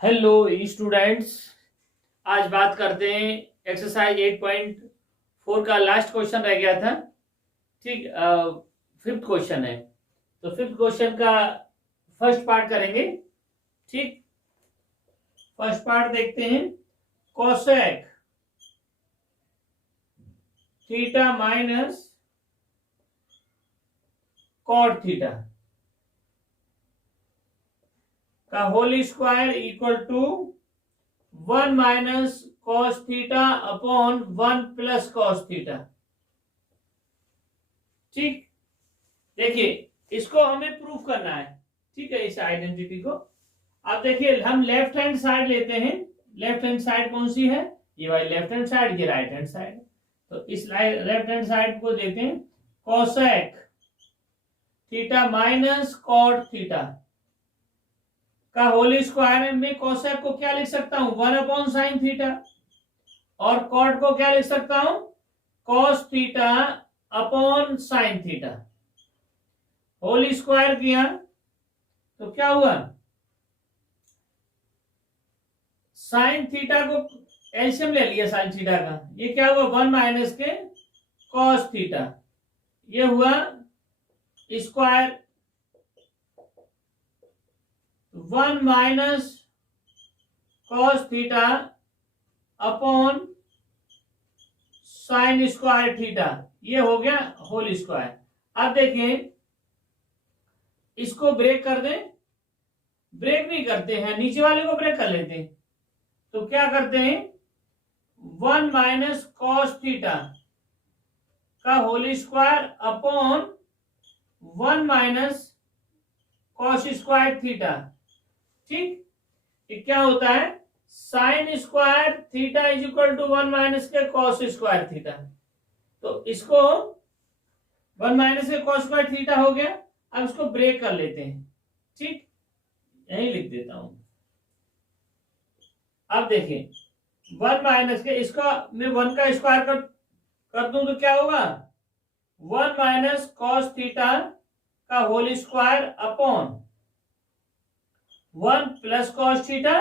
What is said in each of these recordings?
Hello students, आज बात करते हैं एक्सरसाइज 8.4 का लास्ट क्वेश्चन रह गया था। ठीक, फिफ्थ क्वेश्चन है, तो फिफ्थ क्वेश्चन का फर्स्ट पार्ट करेंगे। ठीक, फर्स्ट पार्ट देखते हैं। Cosec theta minus cot theta का whole square equal to 1 minus cos theta upon 1 plus cos theta. ठीक, देखिए इसको हमें प्रूफ करना है। ठीक है, इस आइडेंटिटी को अब देखिए, हम लेफ्ट हैंड साइड लेते हैं। लेफ्ट हैंड साइड कौन सी है? ये वाली लेफ्ट हैंड साइड, ये राइट हैंड साइड। तो इस लेफ्ट हैंड साइड को देखते हैं। Cosec theta minus cot theta का होल स्क्वायर में कोसेक को क्या लिख सकता हूं? 1 अपॉन साइन थीटा, और कॉट को क्या लिख सकता हूं? Cos theta upon sine theta. Whole square किया तो क्या हुआ? साइन थीटा को एलसीएम ले लिया साइन थीटा का, ये क्या हुआ? 1 माइनस के कॉस थीटा, ये हुआ square 1 minus cos theta upon sign square theta, ये हो गया होल स्क्वायर। अब देखें, इसको ब्रेक कर दें। ब्रेक नहीं करते हैं, नीचे वाले को ब्रेक कर लेते हैं। तो क्या करते हैं? 1 माइनस कॉस थीटा का whole square upon 1 minus cos square theta. ठीक, ये क्या होता है? Sine square theta is equal to 1 minus के कॉस स्क्वायर थीटा। तो इसको 1 माइनस के कॉस स्क्वायर थीटा हो गया। अब इसको ब्रेक कर लेते हैं। ठीक, यही लिख देता हूं। अब देखें, 1 माइनस के, इसका मैं 1 का स्क्वायर कर दूं तो क्या होगा? 1 माइनस कॉस थीटा का whole square upon 1 plus cos theta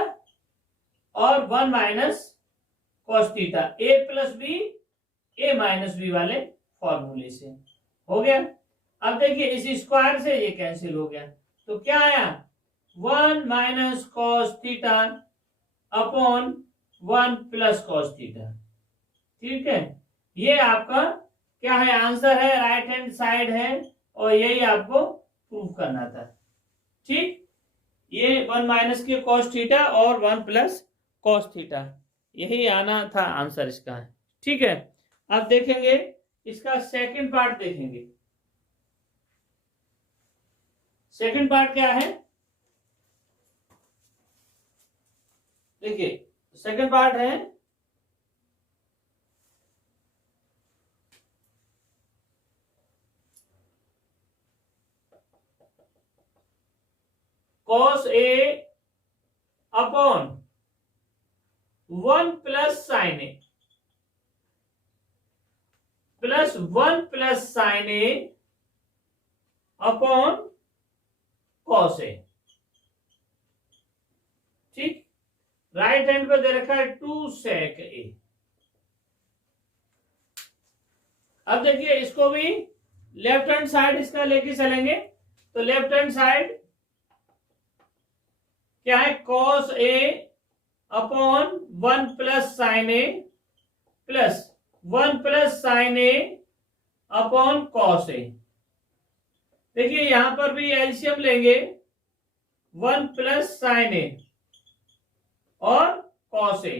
और 1 minus cos theta, A plus B A minus B वाले फॉर्मूले से हो गया। अब देखिए, इस स्क्वायर से ये कैंसिल हो गया, तो क्या आया? 1 minus cos theta upon 1 plus cos theta. ठीक है, ये आपका क्या है? आंसर है, राइट हैंड साइड है, और यही आपको प्रूफ करना था। ठीक, ये 1 माइनस के कॉस थीटा और 1 प्लस कॉस थीटा, यही आना था आंसर इसका। ठीक है, अब देखेंगे इसका सेकंड पार्ट देखेंगे। सेकंड पार्ट क्या है? देखिए, सेकंड पार्ट है cos A upon 1 plus sine A plus 1 plus sine A upon cos A. ठीक, राइट हैंड पे दे रखा है 2 सेक ए। अब देखिए, इसको भी लेफ्ट हैंड साइड इसका लेके चलेंगे। तो लेफ्ट हैंड साइड क्या है? Cos A upon 1 plus sine A plus 1 plus sine A upon cos ए। देखिए, यहां पर भी एलसीएम लेंगे, 1 प्लस साइन ए और कॉस ए,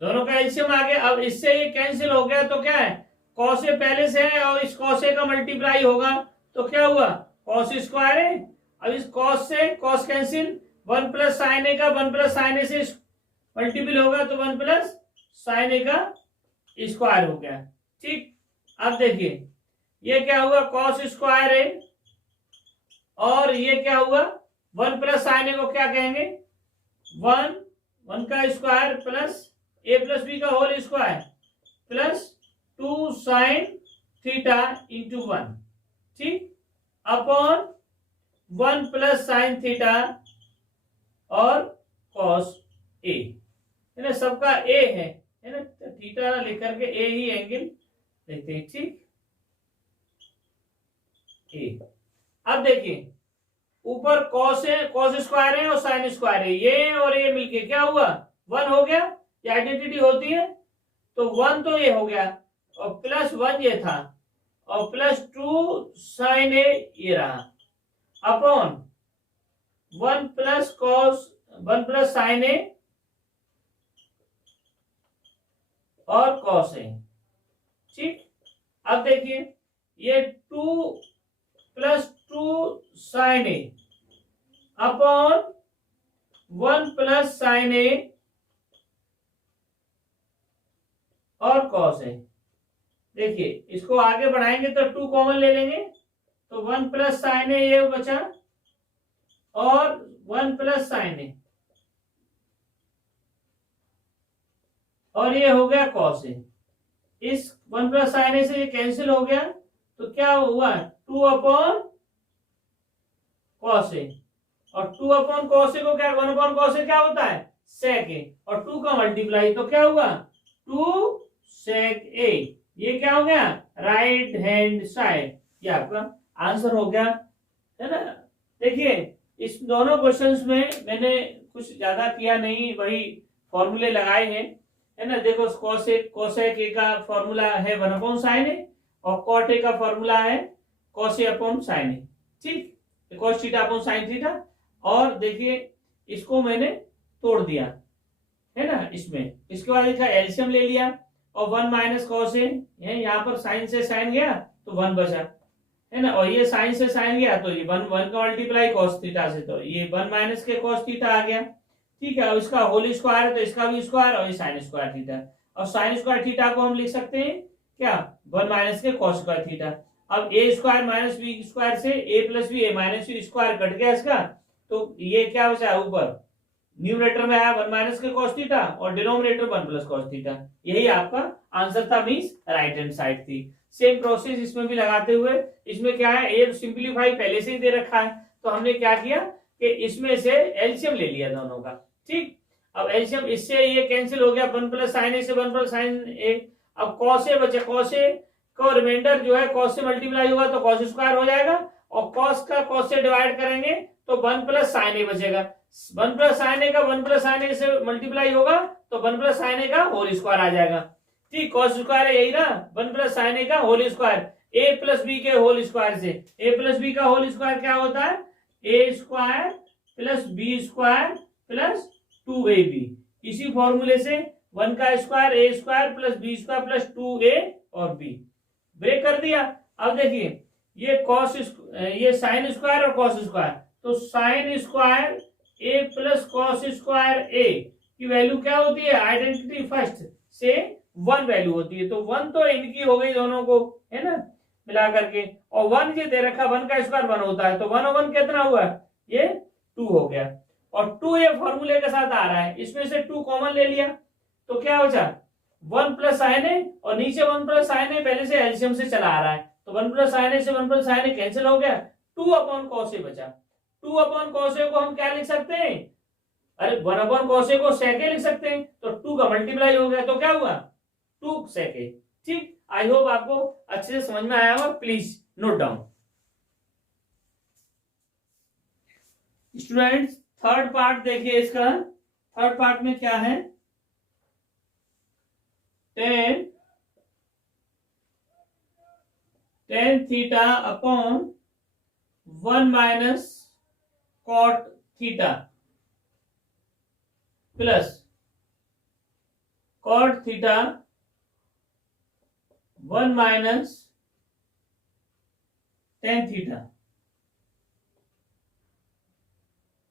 दोनों का एलसीएम आ गया। अब इससे ये कैंसिल हो गया, तो क्या है? कॉस ए पहले से है और इस कॉस ए का मल्टीप्लाई होगा, तो क्या हुआ? कॉस स्क्वायर है। अब इस कॉस से cos cancel, 1 plus sine A का 1 प्लस साइन ए से मल्टीपल होगा, तो 1 प्लस साइन ए का स्क्वायर हो गया। ठीक, अब देखिए, ये क्या हुआ? कॉस स्क्वायर है, और ये क्या हुआ? 1 प्लस साइन ए को क्या कहेंगे? 1 का square plus A plus B का whole square plus 2 sine theta into 1। ठीक, अपॉन 1 प्लस साइन थीटा और कॉस ए, है ना, सबका ए है ना, थीटा लिख करके ए ही एंगल देखते हैं। ठीक, ए। अब देखिए ऊपर कॉस है, कॉस स्क्वायर है और साइन स्क्वायर है, ये और ये मिलके क्या हुआ, 1 हो गया। ये आइडेंटिटी होती है, तो 1 तो ये हो गया और प्लस 1 ये था और प्लस 2 साइन ए ये रहा, upon 1 plus cos 1 plus sine A और कॉस ए। ठीक, अब देखिए ये 2 plus 2 sine A upon 1 plus sine A और कॉस ए। देखिए इसको आगे बढ़ाएंगे तो 2 कॉमन ले लेंगे, तो 1 प्लस साइन ए ये बचा और 1 प्लस साइन ए और ये हो गया कॉस ए। इस 1 प्लस साइन ए से ये कैंसिल हो गया, तो क्या हुआ 2 अपॉन कॉस ए, और 2 अपॉन कॉस ए को क्या 1 अपॉन कॉस ए क्या होता है सेक ए, और 2 का मल्टीप्लाई तो क्या हुआ 2 सेक ए। ये क्या हो गया राइट हैंड साइड, ये आपका आंसर हो गया, है ना। देखिए इस दोनों क्वेश्चंस में मैंने कुछ ज्यादा किया नहीं, वही फॉर्मूले लगाए हैं, है ना। देखो कोसेक ए का फॉर्मूला है 1 अपॉन साइन ए और कॉट ए का फॉर्मूला है cos A upon sine A. ठीक, cos theta upon sine theta, और देखिए इसको मैंने तोड़ दिया, है ना, इसमें इसके बाद इसका एलसीएम ले लिया और 1 माइनस कॉस ए, यहाँ पर साइन से साइन गया तो 1 बचा, है ना, और ये साइन से साइन गया तो ये 1 का मल्टीप्लाई कॉस थीटा से, तो ये 1 माइनस के कॉस थीटा आ गया। ठीक है, और इसका होल स्क्वायर है तो इसका भी स्क्वायर और ये साइन स्क्वायर थीटा, और साइन स्क्वायर थीटा को हम लिख सकते हैं क्या 1 माइनस के कॉस स्क्वायर थीटा। अब ए स्क्वायर माइनस बी स्क्वायर से A plus B A minus B square cut गया इसका, तो ये क्या बचा ऊपर न्यूमरेटर में आया 1 माइनस के कॉस थीटा और डिनोमिनेटर 1 प्लस कॉस थीटा। यही आपका आंसर था, मींस राइट हैंड साइड थी। सेम प्रोसेस इसमें भी लगाते हुए, इसमें क्या है ए सिंपलीफाई पहले से ही दे रखा है, तो हमने क्या किया कि इसमें से एलसीएम ले लिया दोनों का। ठीक, अब एलसीएम इससे ये कैंसिल हो गया, 1 प्लस साइन ए से 1 प्लस साइन ए। अब कॉस ए बचे, कॉस ए को रिमाइंडर जो है कॉस से मल्टीप्लाई होगा तो कॉस स्क्वायर हो जाएगा, और कॉस का कॉस से डिवाइड करेंगे तो 1 प्लस साइन ए बचेगा। 1 प्लस साइन ए का 1 प्लस साइन ए से मल्टीप्लाई होगा तो 1 प्लस साइन ए का होल स्क्वायर आ जाएगा। ठीक, कॉस स्क्वायर है यही ना, 1 प्लस साइन ए का whole square, A plus B के होल स्क्वायर से। ए प्लस बी का होल स्क्वायर क्या होता है A square plus B square plus 2ab। इसी फॉर्मूले से 1 का square A square plus B square plus 2a और b ब्रेक कर दिया। अब देखिए ये कॉस ये साइन स्क्वायर और कॉस स्क्वायर, तो sign square A plus cos square ए की वैल्यू क्या होती है आइडेंटिटी फर्स्ट से 1 वैल्यू होती है, तो 1 तो इनकी हो गई दोनों को, है ना, मिला करके, और 1 ये दे रखा 1 का स्क्वायर 1 होता है, तो 1 और 1 कितना हुआ ये 2 हो गया, और 2 ये फॉर्मूले के साथ आ रहा है, इसमें से 2 कॉमन ले लिया तो क्या बचा 1 प्लस साइन ए, और नीचे 1 प्लस साइन ए पहले से एलसीएम से चला आ रहा है, तो 1 प्लस साइन ए से 1 प्लस साइन ए कैंसिल हो गया, 2 अपॉन कॉस ए बचा। 2 अपॉन कॉस ए को हम क्या लिख सकते हैं, अरे 1 अपॉन कॉस ए को सेक ए लिख सकते हैं, तो 2 का मल्टीप्लाई हो गया तो क्या हुआ 2 सेक ए। ठीक, आई होप आपको अच्छे से समझ में आया होगा, please note down. Students third part देखिए, इसका थर्ड पार्ट में क्या है, tan theta upon 1 minus cot theta plus cot theta 1 minus tan theta,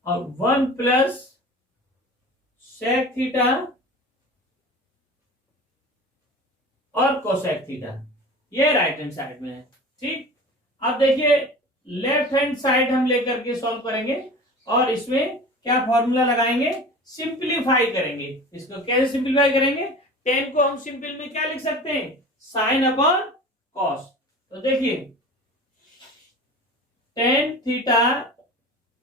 और 1 प्लस सेक थीटा और कोसेक थीटा, ये राइट हैंड साइड में है। ठीक, अब देखिए लेफ्ट हैंड साइड हम लेकर के सॉल्व करेंगे, और इसमें क्या फॉर्मूला लगाएंगे, सिंपलीफाई करेंगे। इसको कैसे सिंपलीफाई करेंगे, tan को हम सिंपल में क्या लिख सकते हैं साइन अपॉन कॉस। तो देखिए tan theta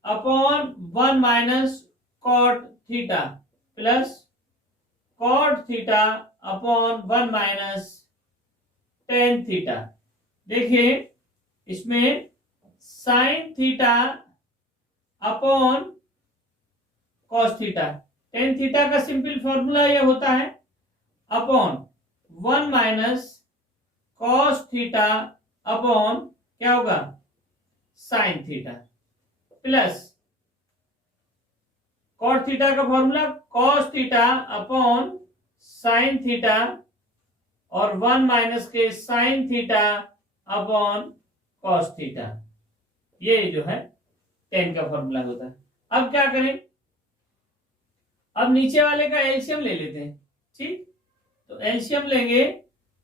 upon 1 minus cot theta plus cot theta upon 1 minus tan theta. देखिए इसमें sine theta upon cos theta, tan theta का सिंपल फॉर्मूला ये होता है upon 1 minus cos theta upon क्या होगा sine theta plus cot theta का formula cos theta upon sine theta और 1 माइनस के sine theta upon cos theta, ये जो है टेन का फॉर्मूला होता है। अब क्या करें, अब नीचे वाले का एलसीएम ले लेते हैं। ठीक, तो एलसीएम लेंगे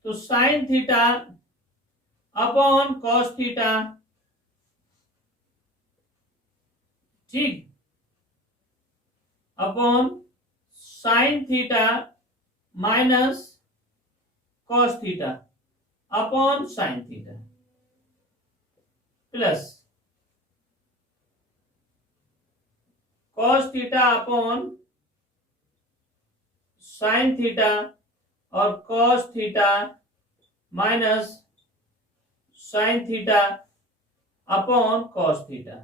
तो sine theta upon cos theta, ठीक, upon sine theta minus cos theta upon sine theta plus cos theta upon sine theta और cos theta minus sine theta upon cos theta.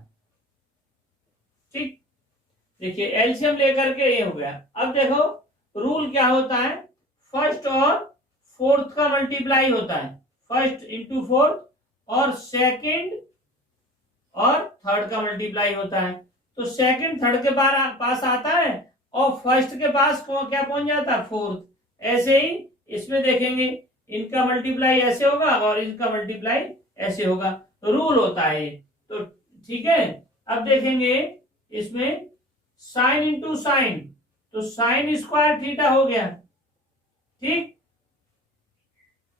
ठीक, देखिए एलसीएम लेकर के ये हो गया। अब देखो रूल क्या होता है, फर्स्ट और फोर्थ का मल्टीप्लाई होता है, फर्स्ट इंटू फोर्थ, और सेकंड और थर्ड का मल्टीप्लाई होता है। तो सेकंड थर्ड के पास आता है और फर्स्ट के पास क्या पहुंच जाता है, फोर्थ। ऐसे ही इसमें देखेंगे इनका मल्टीप्लाई ऐसे होगा और इनका मल्टीप्लाई ऐसे होगा, रूल होता है। तो ठीक है, अब देखेंगे इसमें साइन इंटू साइन, तो साइन स्क्वायर थीटा हो गया, ठीक,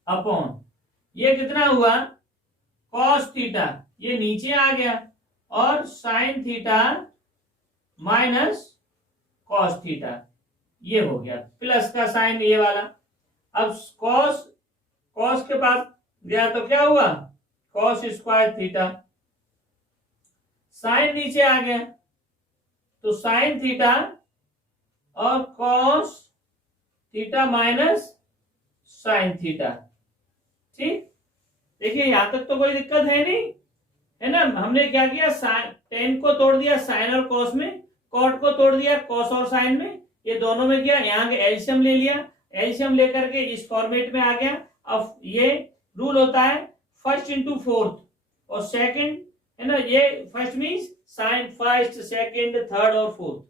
अपॉन ये कितना हुआ कॉस थीटा, ये नीचे आ गया, और sine theta minus cos theta, ये हो गया, प्लस का साइन ये वाला। अब कॉस कॉस के पास गया तो क्या हुआ कॉस स्क्वायर थीटा, साइन नीचे आ गया तो साइन थीटा और cos theta minus sine theta. ठीक, देखिए यहां तक तो कोई दिक्कत है नहीं, है ना। हमने क्या किया, टेन को तोड़ दिया साइन और कॉस में, कॉट को तोड़ दिया कॉस और साइन में, ये दोनों में किया, यहाँ के एलसीएम ले लिया, एलसीएम लेकर के इस फॉर्मेट में आ गया। अब ये रूल होता है फर्स्ट इंटू फोर्थ और सेकंड, है ना, ये first means sign first second third और फोर्थ,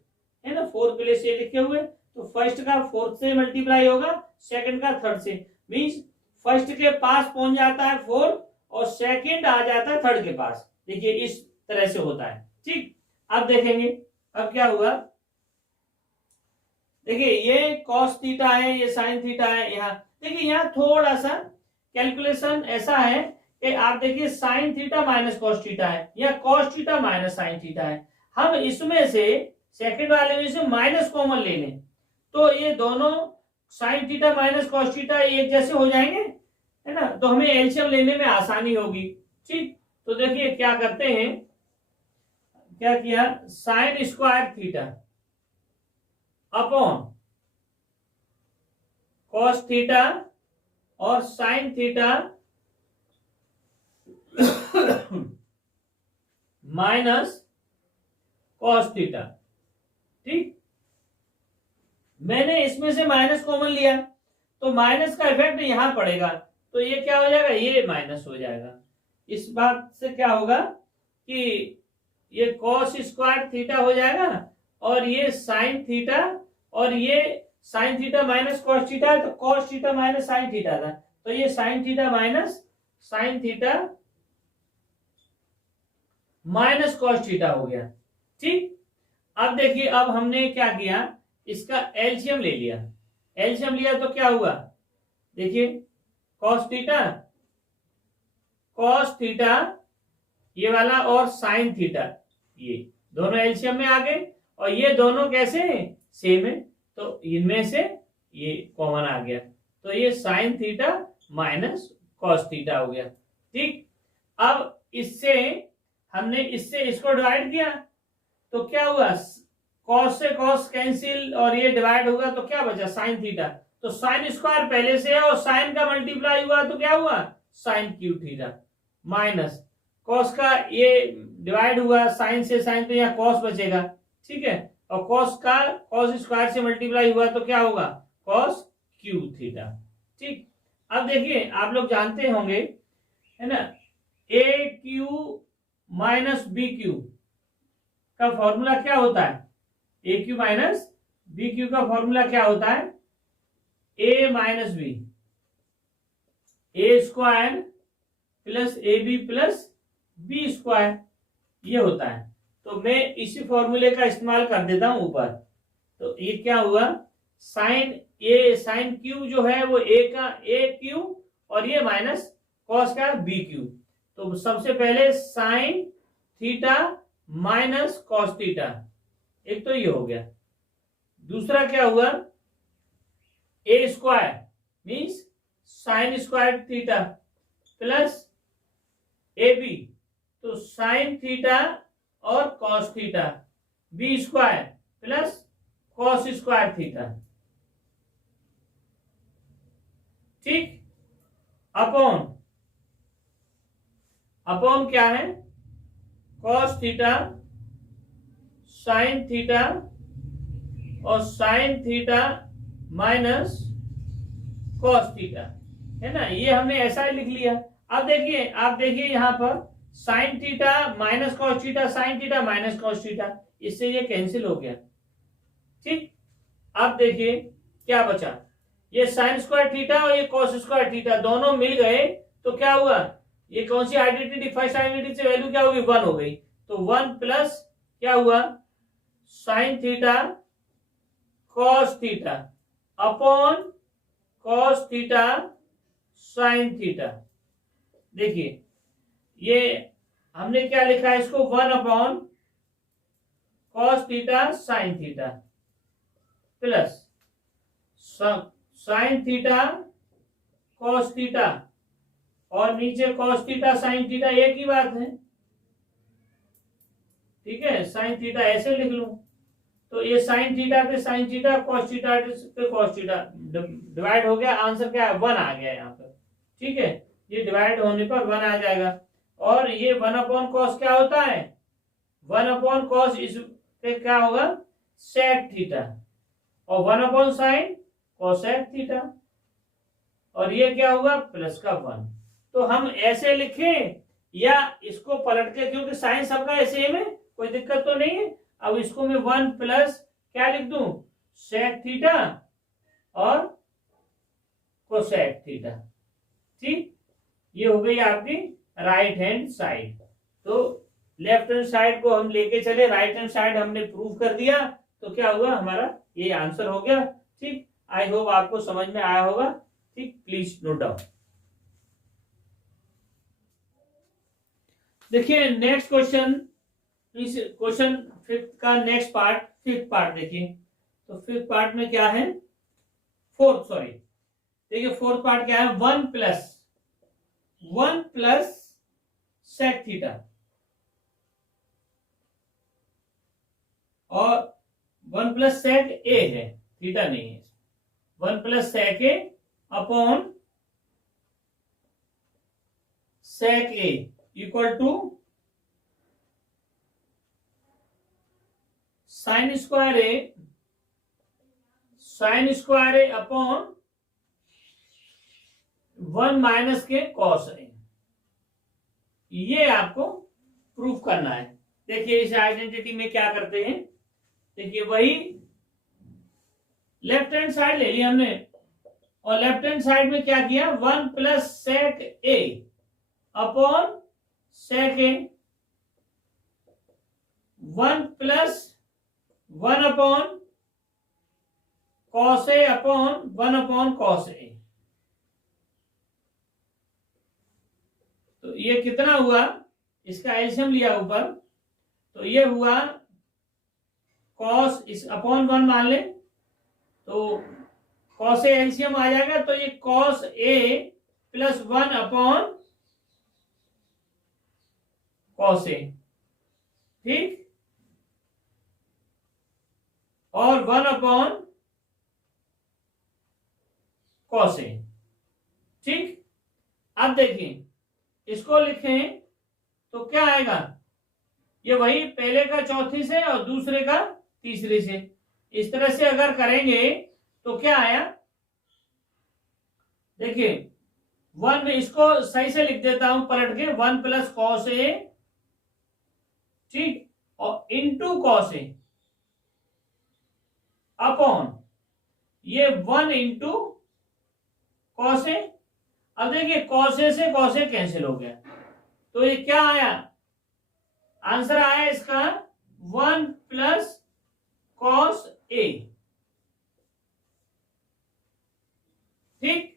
है ना, फोर्थ प्लेस ये लिखे हुए, तो फर्स्ट का फोर्थ से मल्टीप्लाई होगा, सेकंड का थर्ड से, मीन्स फर्स्ट के पास पहुंच जाता है फोर्थ और सेकंड आ जाता है थर्ड के पास। देखिए इस तरह से होता है। ठीक, अब देखेंगे अब क्या हुआ, देखिए ये कॉस थीटा है, ये साइन थीटा है। यहाँ देखिए यहाँ थोड़ा सा कैलकुलेशन ऐसा है कि आप देखिए sign theta minus cos theta है या cos theta minus sine theta है। हम इसमें से सेकंड वाले में से माइनस कॉमन ले लें तो ये दोनों sign theta minus cos theta एक जैसे हो जाएंगे, है ना, तो हमें एलसीएम लेने में आसानी होगी। ठीक, तो देखिए क्या करते हैं, क्या किया, sine square theta upon cos theta और sine theta minus cos theta. ठीक, मैंने इसमें से माइनस कॉमन लिया तो माइनस का इफेक्ट यहां पड़ेगा, तो ये क्या हो जाएगा, ये माइनस हो जाएगा। इस बात से क्या होगा कि ये कॉस स्क्वायर थीटा हो जाएगा और ये साइन थीटा, और ये sign theta minus cos theta है तो cos theta minus sine theta था, तो ये sign theta minus sine theta minus cos theta हो गया। ठीक, अब देखिए अब हमने क्या किया, इसका एलसीएम ले लिया, एलसीएम लिया तो क्या हुआ, देखिए कॉस थीटा ये वाला और साइन थीटा, ये दोनों एलसीएम में आ गए, और ये दोनों कैसे सेम है तो इनमें से ये कॉमन आ गया, तो ये sign theta minus cos theta हो गया। ठीक, अब इससे हमने इससे इसको डिवाइड किया तो क्या हुआ, कॉस से कॉस कैंसिल और ये डिवाइड होगा तो क्या बचा, साइन थीटा। तो साइन स्क्वायर पहले से है और साइन का मल्टीप्लाई हुआ तो क्या हुआ, sine cube theta, minus cos का ये डिवाइड हुआ साइन से, साइन तो यहाँ कॉस बचेगा, ठीक है, और कॉस का कॉस स्क्वायर से मल्टीप्लाई हुआ तो क्या होगा, कॉस क्यूब थीटा। ठीक, अब देखिए आप लोग जानते होंगे है ना, A cube minus B cube का फॉर्मूला क्या होता है, A cube minus B cube का फॉर्मूला क्या होता है, A minus B, A square plus A B plus B square, ये होता है। तो मैं इसी फॉर्मूले का इस्तेमाल कर देता हूं ऊपर। तो ये क्या हुआ, साइन ए साइन क्यू जो है वो ए का ए क्यू और ये माइनस कॉस का बी क्यू। तो सबसे पहले sine theta minus cos theta, एक तो ये हो गया। दूसरा क्या हुआ, A square means sine square theta plus A B, तो साइन थीटा और cos theta, B square plus cos square theta. ठीक, अपॉन अपॉन क्या है, कॉस थीटा साइन थीटा और sine theta minus cos theta, है ना, ये हमने ऐसा ही लिख लिया। अब देखिए आप देखिए यहां पर sign theta minus cos theta, sine theta minus cos theta, इससे ये कैंसिल हो गया। ठीक, अब देखिए क्या बचा, ये साइन स्क्वायर थीटा और ये कॉस स्क्वायर थीटा दोनों मिल गए तो क्या हुआ, ये कौन सी आइडेंटिटी, फर्स्ट आइडेंटिटी से वैल्यू क्या होगी, 1 हो गई। तो 1 प्लस क्या हुआ, sine theta cos theta upon cos theta sine theta. देखिए ये हमने क्या लिखा है इसको, 1 upon cos theta sine theta plus sine theta cos theta और नीचे कॉस थीटा साइन थीटा, एक ही बात है, ठीक है, साइन थीटा ऐसे लिख लूं तो ये साइन थीटा पे साइन थीटा, कॉस थीटा पे कॉस थीटा डिवाइड हो गया, आंसर क्या है, 1 आ गया यहाँ पर। ठीक है, ये डिवाइड होने पर 1 आ जाएगा। और ये 1 अपॉन कॉस क्या होता है, 1 अपॉन कॉस इस पे क्या होगा, सेक थीटा, और 1 अपॉन साइन कोसेक थीटा, और ये क्या हुआ, प्लस का 1। तो हम ऐसे लिखें या इसको पलट के, क्योंकि साइन सबका सेम है, कोई दिक्कत तो नहीं है। अब इसको मैं 1 प्लस क्या लिख दूं, सेक थीटा और कोसेक थीटा। ठीक, ये हो गई आपकी राइट हैंड साइड। तो लेफ्ट हैंड साइड को हम लेके चले, राइट हैंड साइड हमने प्रूव कर दिया, तो क्या हुआ, हमारा ये आंसर हो गया। ठीक, आई होप आपको समझ में आया होगा। ठीक, प्लीज नोट डाउन। देखिए नेक्स्ट क्वेश्चन, इस क्वेश्चन फिफ्थ का नेक्स्ट पार्ट, फिफ्थ पार्ट देखिए। तो फिफ्थ पार्ट में क्या है, देखिए फोर्थ पार्ट क्या है, 1 प्लस सेक थीटा और 1 प्लस सेक ए है, थीटा नहीं है, 1 plus sec A upon sec A equal to sine square A upon 1 minus के कॉस ए, ये आपको प्रूफ करना है। देखिए इस आइडेंटिटी में क्या करते हैं, देखिए वही लेफ्ट हैंड साइड ले लिया हमने, और लेफ्ट हैंड साइड में क्या किया, 1 plus sec A upon sec A, 1 plus 1 upon cos A upon 1 upon cos ए। तो ये कितना हुआ, इसका एलसीएम लिया ऊपर, तो ये हुआ कॉस, इस अपॉन 1 मान ले तो कॉस ए एलसीएम आ जाएगा, तो ये cos A plus 1 upon cos A, ठीक, और 1 कॉस ए। ठीक, अब देखिए इसको लिखें तो क्या आएगा, ये वही पहले का चौथी से और दूसरे का तीसरे से, इस तरह से अगर करेंगे तो क्या आया, देखिए 1, इसको सही से लिख देता हूं पलट के, 1 प्लस कॉस ए, ठीक, और इंटू कॉस ए अपॉन ये 1 इंटू कॉस ए। अब देखिए कॉस ए से कॉस ए कैंसिल हो गया, तो ये क्या आया, आंसर आया इसका 1 प्लस कॉस ए। ठीक,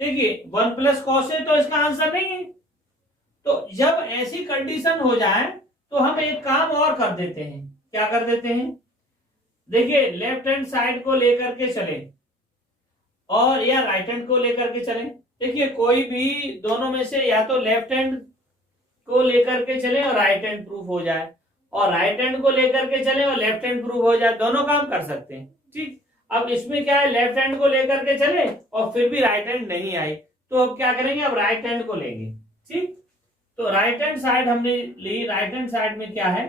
देखिए 1 प्लस कॉस ए तो इसका आंसर नहीं है। तो जब ऐसी कंडीशन हो जाए तो हम एक काम और कर देते हैं, क्या कर देते हैं, देखिए लेफ्ट हैंड साइड को लेकर के चले और या राइट हैंड को लेकर के चले। देखिए कोई भी दोनों में से या तो लेफ्ट हैंड को लेकर के चले और राइट हैंड प्रूफ हो जाए, और राइट हैंड को लेकर के चले और लेफ्ट हैंड प्रूफ हो जाए, दोनों काम कर सकते हैं। ठीक, अब इसमें क्या है, लेफ्ट हैंड को लेकर के चले और फिर भी राइट हैंड नहीं आई, तो अब क्या करेंगे, अब राइट हैंड को लेंगे। ठीक, तो राइट हैंड साइड हमने ली, राइट हैंड साइड में क्या है,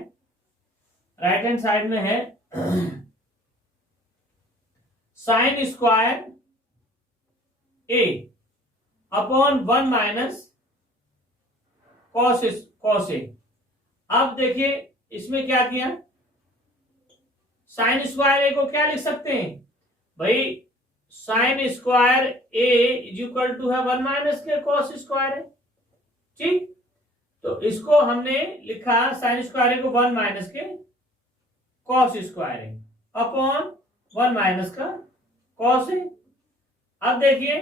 राइट हैंड साइड में है sine square A upon 1 minus cos ए। अब देखिए इसमें क्या किया, साइन स्क्वायर ए को क्या लिख सकते हैं भाई, sine square A is equal to है 1 माइनस के कॉस स्क्वायर है। ठीक, तो इसको हमने लिखा साइन स्क्वायर ए को 1 माइनस के cos square A upon 1 minus का कॉस ए। अब देखिए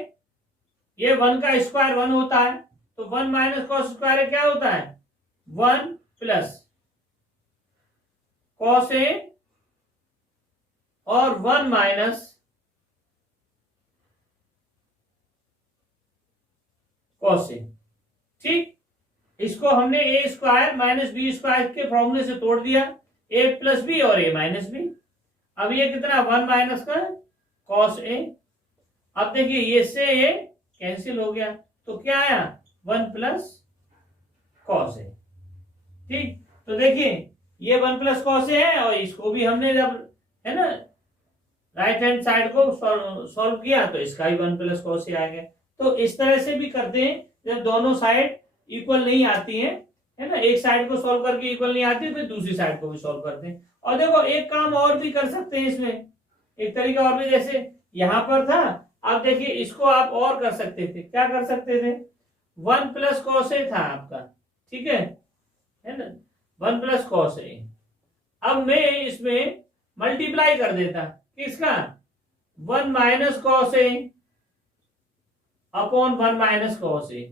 ये 1 का स्क्वायर 1 होता है, तो 1 माइनस कॉस स्क्वायर क्या होता है, 1 प्लस कॉस ए और 1 माइनस कॉस ए। ठीक, इसको हमने ए स्क्वायर माइनस बी स्क्वायर के फॉर्मूले से तोड़ दिया, ए प्लस बी और ए माइनस बी। अब ये कितना, 1 माइनस का कॉस ए। अब देखिए ये से ये कैंसिल हो गया, तो क्या आया, 1 प्लस कॉस ए। ठीक, तो देखिए ये 1 प्लस कॉस ए है, और इसको भी हमने जब है ना राइट हैंड साइड को सॉल्व किया तो इसका ही 1 प्लस कॉस ए आ गया। तो इस तरह से भी करते हैं, जब दोनों साइड इक्वल नहीं आती हैं, है ना, एक साइड को सॉल्व करके इक्वल नहीं आती, फिर दूसरी साइड को भी सॉल्व करते हैं। और देखो एक काम और भी कर सकते हैं इसमें, एक तरीका और भी, जैसे यहां पर था, आप देखिए इसको आप और कर सकते थे, क्या कर सकते थे, 1 प्लस कॉस ए था आपका, ठीक है ना, 1 प्लस कॉस ए। अब मैं इसमें मल्टीप्लाई कर देता, किसका, 1 minus cos A upon 1 minus cos A.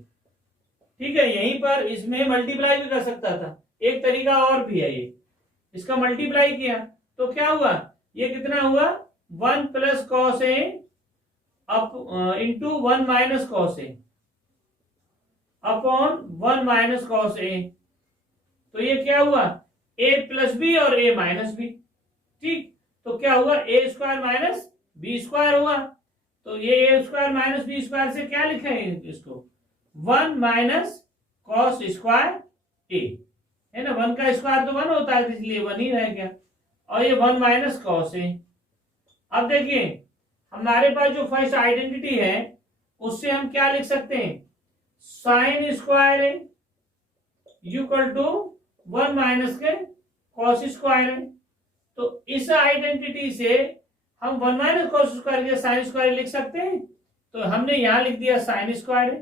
ठीक है, यहीं पर इसमें मल्टीप्लाई भी कर सकता था, एक तरीका और भी है ये, इसका मल्टीप्लाई किया तो क्या हुआ, ये कितना हुआ, 1 plus cos A up into 1 minus cos A upon 1 minus cos ए। तो ये क्या हुआ, ए प्लस बी और ए माइनस बी। ठीक, तो क्या हुआ, A square minus B square हुआ, तो ये ए स्क्वायर माइनस बी स्क्वायर से क्या लिखेंगे इसको, 1 माइनस कॉस स्क्वायर ए, है ना, 1 का स्क्वायर तो 1 होता है, इसलिए 1 ही रह गया, और ये 1 माइनस कॉस ए। अब देखिए हमारे पास जो फर्स्ट आइडेंटिटी है उससे हम क्या लिख सकते हैं, sine square A equal to 1 minus के कॉस स्क्वायर है। तो इस आइडेंटिटी से हम 1 माइनस कॉस स्क्वायर के साइन स्क्वायर लिख सकते हैं, तो हमने यहां लिख दिया साइन स्क्वायर,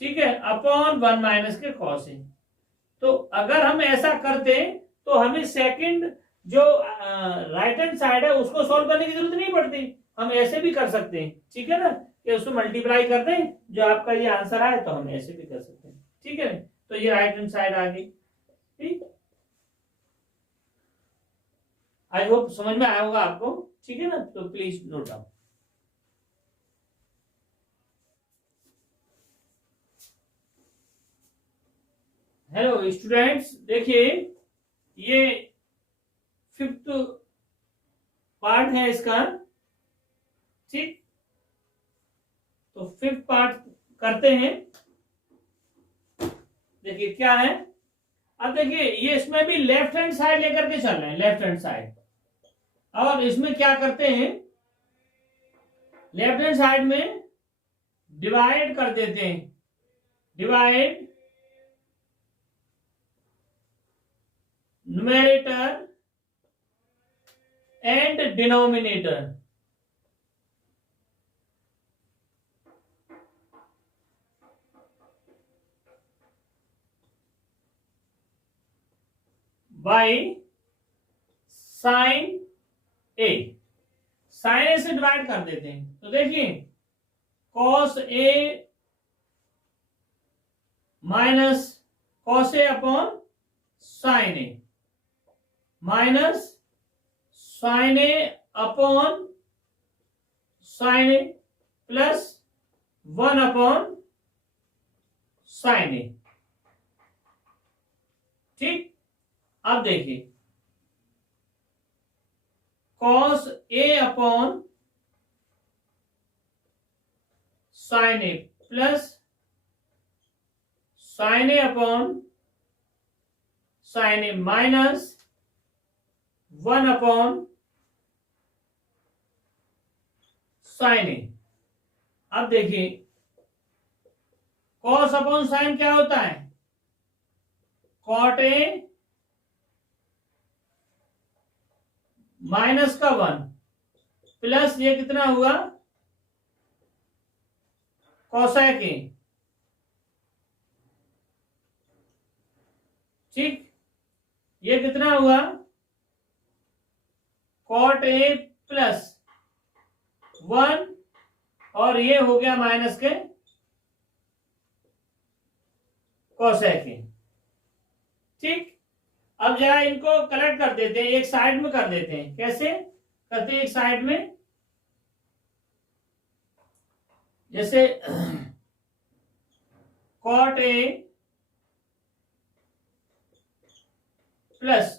ठीक है, अपॉन 1 माइनस के कॉस ए। तो अगर हम ऐसा करते तो हमें सेकंड जो राइट हैंड साइड है उसको सॉल्व करने की जरूरत नहीं पड़ती, हम ऐसे भी कर सकते हैं, ठीक है ना, कि उसको मल्टीप्लाई कर दें, जो आपका ये आंसर आए तो हम ऐसे भी कर सकते हैं। ठीक है, तो ये राइट हैंड साइड आ गई। ठीक, आई होप समझ में आया होगा आपको, ठीक है ना, तो please note down. Hello students, देखिए ये फिफ्थ पार्ट है इसका। ठीक, तो फिफ्थ पार्ट करते हैं। देखिए क्या है, अब देखिए ये इसमें भी लेफ्ट हैंड साइड लेकर के चल रहे हैं, लेफ्ट हैंड साइड। और इसमें क्या करते हैं, लेफ्ट हैंड साइड में डिवाइड कर देते हैं, divide numerator and denominator. By sine A, sine A से डिवाइड कर देते हैं। तो देखिए cos A minus cos A upon sine A, minus sine A upon sine A, plus 1 upon sine A. ठीक, अब देखिए cos A upon sine A plus sine A upon sine A minus 1 upon sine A. अब देखिए cos upon sine क्या होता है, cot A minus का 1 plus ये कितना हुआ कोसेक ए। ठीक, ये कितना हुआ कॉट ए प्लस 1 और ये हो गया माइनस के कोसेक ए। ठीक, अब जरा इनको कलेक्ट कर देते हैं, एक साइड में कर देते हैं। कैसे करते हैं, एक साइड में जैसे cot A plus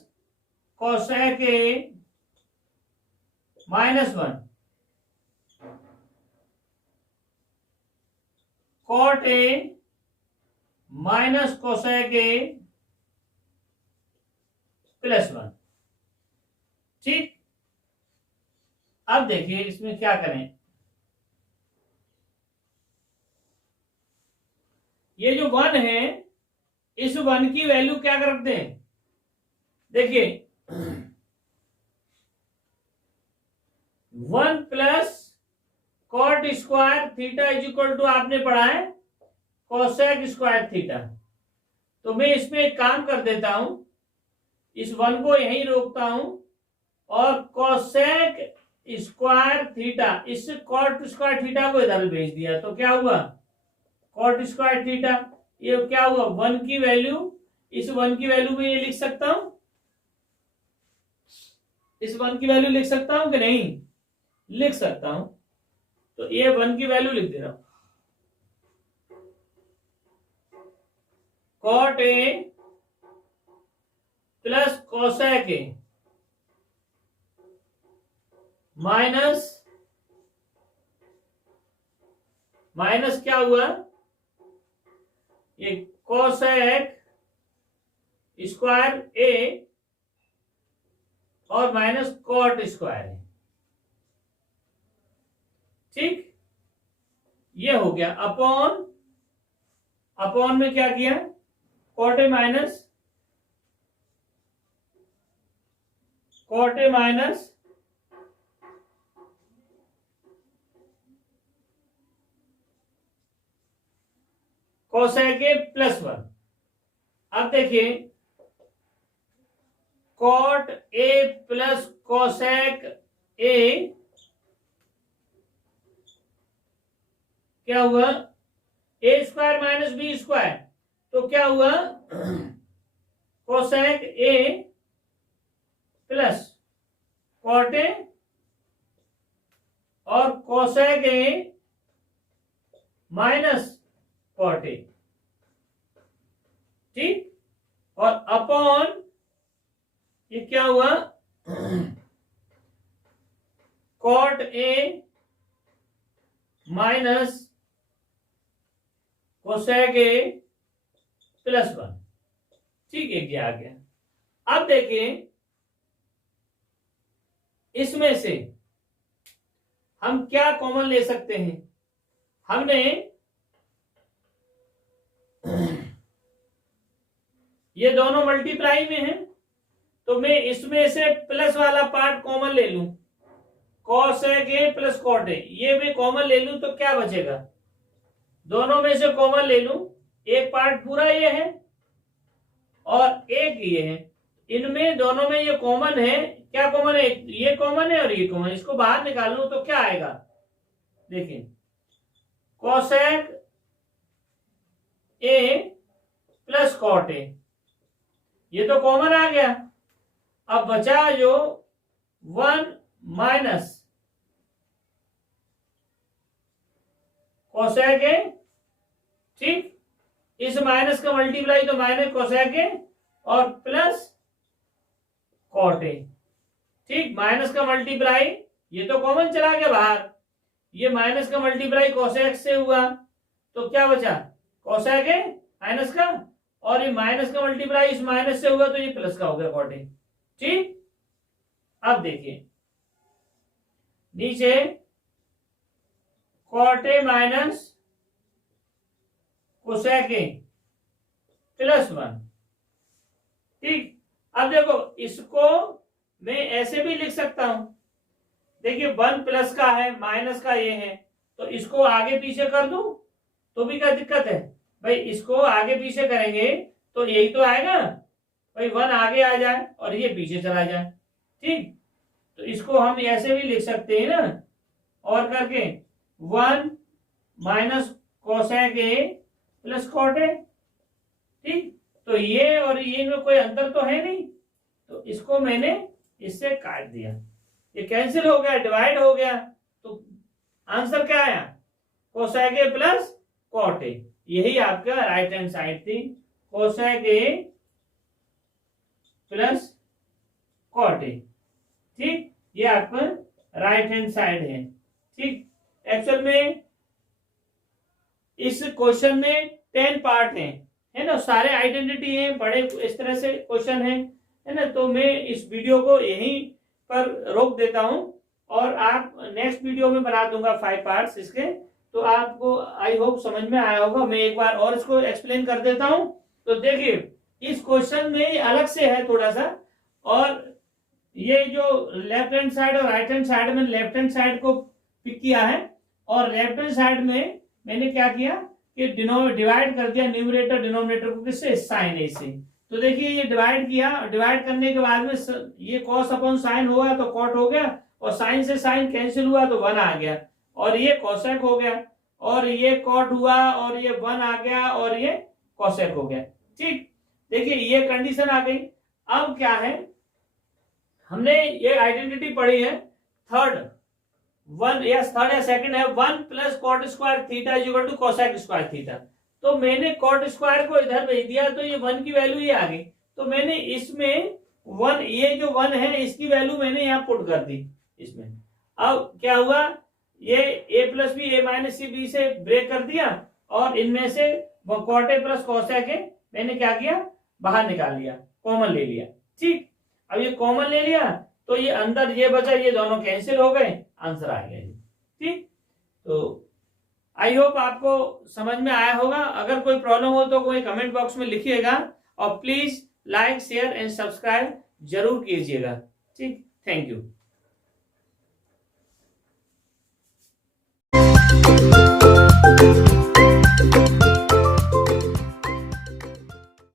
cosec A minus 1, cot A minus cosec A plus 1। ठीक, अब देखिए इसमें क्या करें, ये जो 1 है इस 1 की वैल्यू क्या रखते हैं, देखिए 1 plus cot square theta is equal to आपने पढ़ा है कोसेक स्क्वायर थीटा। तो मैं इसमें एक काम कर देता हूं, इस 1 को यहीं रोकता हूं और कोसेक स्क्वायर थीटा, इस कॉट स्क्वायर थीटा को इधर भेज दिया। तो क्या हुआ कॉट स्क्वायर थीटा, ये क्या हुआ 1 की वैल्यू, इस 1 की वैल्यू में ये लिख सकता हूं, इस 1 की वैल्यू लिख सकता हूं कि नहीं, लिख सकता हूं। तो ये 1 की वैल्यू लिख दे रहा हूं, cot A plus cosec A minus minus क्या हुआ, ये कोसेक स्क्वायर ए और माइनस कॉट स्क्वायर है। ठीक, ये हो गया अपॉन, अपॉन में क्या किया cot A minus cosec A plus 1। अब देखिए cot A plus cosec A क्या हुआ A square minus B square, तो क्या हुआ cosec A plus cot A और cosec A minus cot A. ठीक, और अपॉन कोसेक ए प्लस 1। ठीक है, ये आ गया। अब देखिए इसमें से हम क्या कॉमन ले सकते हैं। हमने ये दोनों मल्टीप्लाई में है, तो मैं इसमें से प्लस वाला पार्ट कॉमन ले लूं, cosec A plus cot A, ये मैं कॉमन ले लूं तो क्या बचेगा, दोनों में से कॉमन ले लूं, एक पार्ट पूरा ये है और एक ये है, इनमें दोनों में ये कॉमन है, क्या कॉमन है, ये कॉमन है और ये कॉमन, इसको बाहर निकालूं तो क्या आएगा, देखिए cosec A plus cot A, ये तो कॉमन आ गया। अब बचा जो 1 माइनस कोसेक ए, ठीक, इस माइनस का मल्टीप्लाई तो माइनस कोसेक ए और प्लस कॉट ए, ठीक, माइनस का मल्टीप्लाई ये तो कॉमन चला गया बाहर, ये माइनस का मल्टीप्लाई कोसेक से हुआ तो क्या बचा, कोसेक ए माइनस का, और ये माइनस का मल्टीप्लाई इस माइनस से हुआ तो ये प्लस का हो गया कॉट ए। ठीक, अब देखिए नीचे cot A minus cosec A plus 1। ठीक, अब देखो इसको मैं ऐसे भी लिख सकता हूं, देखिए 1 प्लस का है माइनस का ये है, तो इसको आगे पीछे कर दूं तो भी क्या दिक्कत है भाई, इसको आगे पीछे करेंगे तो यही तो आएगा भाई, 1 आगे आ जाए और ये पीछे चला जाए। ठीक, तो इसको हम ऐसे भी लिख सकते हैं ना, और करके 1 minus cosec A plus cot A. ठीक, तो ये और ये में कोई अंतर तो है नहीं, तो इसको मैंने इससे काट दिया, ये कैंसिल हो गया, डिवाइड हो गया, तो आंसर क्या आया, cosec A plus cot A, यही आपका राइट हैंड साइड थी, cosec A plus cot A. ठीक, ये आपका राइट हैंड साइड है। ठीक, एक्चुअल में इस क्वेश्चन में 10 पार्ट है ना, सारे आइडेंटिटी हैं, बड़े इस तरह से क्वेश्चन है ना, तो मैं इस वीडियो को यहीं पर रोक देता हूं और आप नेक्स्ट वीडियो में बना दूंगा 5 पार्ट्स इसके, तो आपको आई होप समझ में आया होगा। मैं एक बार और इसको एक्सप्लेन कर देता हूं। तो देखिए इस क्वेश्चन में अलग से है थोड़ा सा, और ये जो लेफ्ट हैंड साइड और राइट हैंड साइड में लेफ्ट हैंड साइड को पिक किया है, और लेफ्ट हैंड साइड में मैंने क्या किया कि डिवाइड कर दिया न्यूमरेटर डिनोमिनेटर को, किससे, साइन ए से। तो देखिए ये डिवाइड किया, डिवाइड करने के बाद में ये कॉस अपॉन साइन होगा तो कॉट हो गया, और साइन से साइन कैंसिल हुआ तो 1 आ गया, और ये कोसेक हो गया, और ये कॉट हुआ, और ये 1 आ गया, और ये कोसेक हो गया। ठीक, देखिए ये कंडीशन आ गई। अब क्या है, हमने ये आइडेंटिटी पढ़ी है, थर्ड या सेकंड है, 1 plus cot square theta is equal to cosec square theta. तो मैंने कॉट स्क्वायर को इधर भेज दिया तो ये 1 की वैल्यू ये आ गई, तो मैंने इसमें 1, ये जो 1 है इसकी वैल्यू मैंने यहाँ पुट कर दी इसमें। अब क्या हुआ, ये a plus B A minus C B से ब्रेक कर दिया, और इनमें से cot A plus cosec A मैंने क्या किया, बाहर निकाल लिया, कॉमन ले लिया। ठीक, अब ये कॉमन ले लिया तो ये अंदर ये बचा, ये दोनों कैंसिल हो गए, आंसर आ गया जी। ठीक, तो आई होप आपको समझ में आया होगा। अगर कोई प्रॉब्लम हो तो कोई कमेंट बॉक्स में लिखिएगा, और please like share and subscribe जरूर कीजिएगा। ठीक, थैंक यू।